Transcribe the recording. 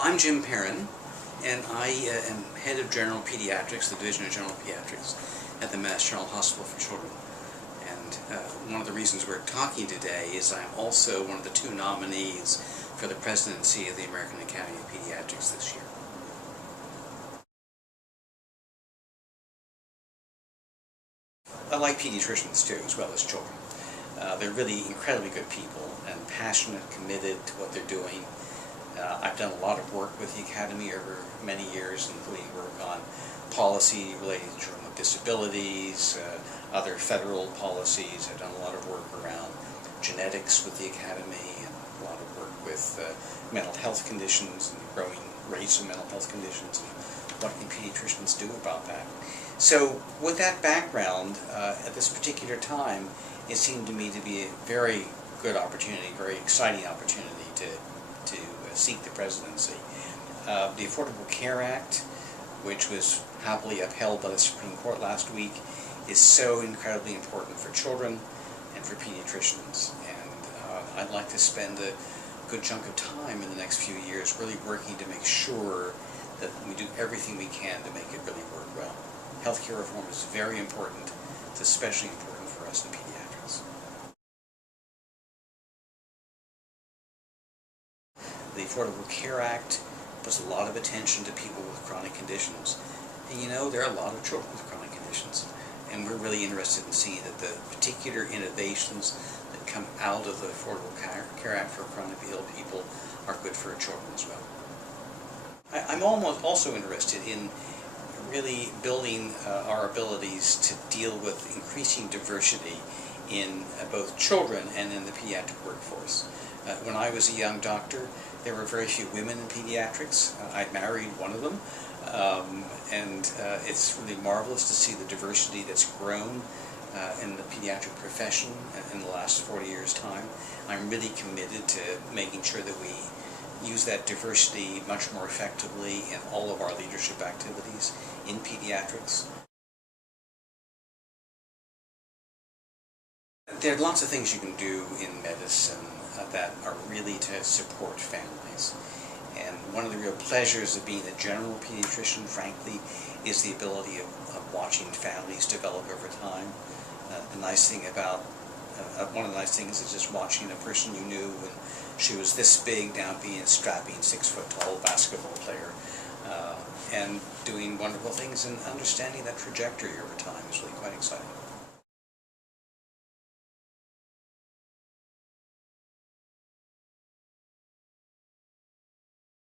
I'm Jim Perrin, and I am head of General Pediatrics, the Division of General Pediatrics at the MassGeneral Hospital for Children. And one of the reasons we're talking today is I'm also one of the two nominees for the presidency of the American Academy of Pediatrics this year. I like pediatricians too, as well as children. They're really incredibly good people and passionate, committed to what they're doing. I've done a lot of work with the Academy over many years, including work on policy related to children with disabilities, other federal policies. I've done a lot of work around genetics with the Academy, and a lot of work with mental health conditions and the growing rates of mental health conditions, and what can pediatricians do about that. So with that background, at this particular time, it seemed to me to be a very good opportunity, very exciting opportunity to seek the presidency. The Affordable Care Act, which was happily upheld by the Supreme Court last week, is so incredibly important for children and for pediatricians. And I'd like to spend a good chunk of time in the next few years really working to make sure that we do everything we can to make it really work well. Healthcare reform is very important. It's especially important for us in pediatrics. The Affordable Care Act puts a lot of attention to people with chronic conditions. And you know, there are a lot of children with chronic conditions. And we're really interested in seeing that the particular innovations that come out of the Affordable Care Act for chronically ill people are good for children as well. I'm also interested in really building our abilities to deal with increasing diversity in both children and in the pediatric workforce. When I was a young doctor, there were very few women in pediatrics. I married one of them, and it's really marvelous to see the diversity that's grown in the pediatric profession in the last 40 years' time. I'm really committed to making sure that we use that diversity much more effectively in all of our leadership activities in pediatrics. There are lots of things you can do in medicine that are really to support families. And one of the real pleasures of being a general pediatrician, frankly, is the ability of watching families develop over time. The nice thing about one of the nice things is just watching a person you knew when she was this big, now being a strapping 6-foot-tall basketball player, and doing wonderful things, and understanding that trajectory over time is really quite exciting.